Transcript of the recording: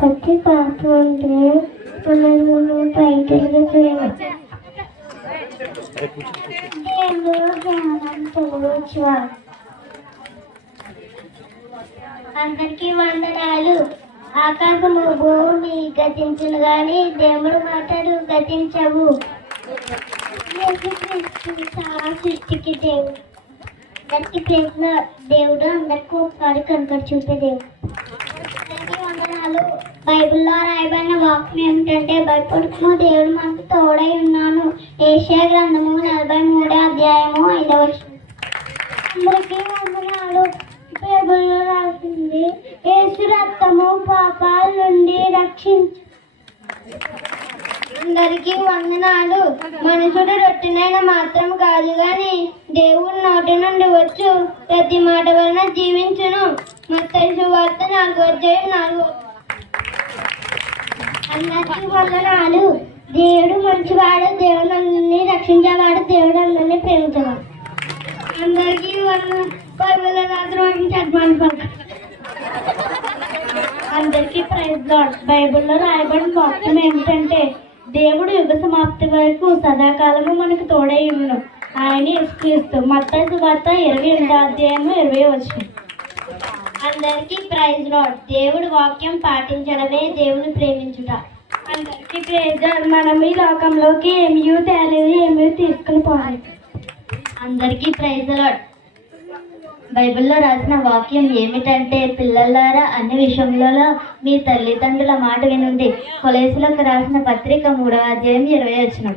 పచ్చి కాస్తుంటే పునరులు పైకి అందరికీ వందనాలు. ఆకాశము భూమి గతించును గాని దేవుడు మాటలు గతించవు. సృష్టికి దేవుడు అందరికి ప్రేమ దేవుడు, అందరికీ ఒకసారి కనుక చూపే దేవుడు. అందరికీ వందనాలు. బైబిల్లో రాయబడిన వాక్యం ఏమిటంటే, భయపడుకున్న దేవుడు మనకు తోడై ఉన్నాను. ఏషియా గ్రంథము 43వ అధ్యాయము 5వ వచనం. అందరికీ వందనాలు. బైబిల్లో రాసింది, యేసు రక్తము పాపాల నుండి రక్షించు. అందరికీ వందనాలు. మనుషుడు రొట్టెనైన మాత్రం కాదు గాని దేవుడు నోటి నుండి వచ్చు ప్రతి మాట వలన జీవించును. మత్తయి సువార్త 4:4. అందరికీ వందనాలు. దేవుడు మంచివాడు, దేవుడు అందరినీ రక్షించేవాడు, దేవుడు అందరినీ ప్రేమించేవాడు. అందరికీ బైబిల్లో అందరికీ ప్రైజ్ లార్డ్. బైబిల్లో రాయబడిన వాక్యం ఏమిటంటే, దేవుడు యుగ సమాప్తి వరకు సదాకాలము మనకు తోడై ఉండును. ఆయన యేసుక్రీస్తు. మత్తయి సువార్త 28వ అధ్యాయము 20వ వచనం. అందరికీ ప్రైజ్ లార్డ్. దేవుడు వాక్యం పాటించడమే దేవుని ప్రేమించుట. అందరికీ ప్రైజ్ లార్డ్. మనం ఈ లోకంలోకి ఏమీ తేలేదు, ఏమీ తీసుకుని పోలేదు. అందరికీ ప్రైజ్ లార్డ్. బైబిల్లో రాసిన వాక్యం ఏమిటంటే, పిల్లలారా అన్ని విషయంలో మీ తల్లిదండ్రుల మాట వినండి. కొలస్సీలకు రాసిన పత్రిక 3వ అధ్యాయం 20వ వచనం.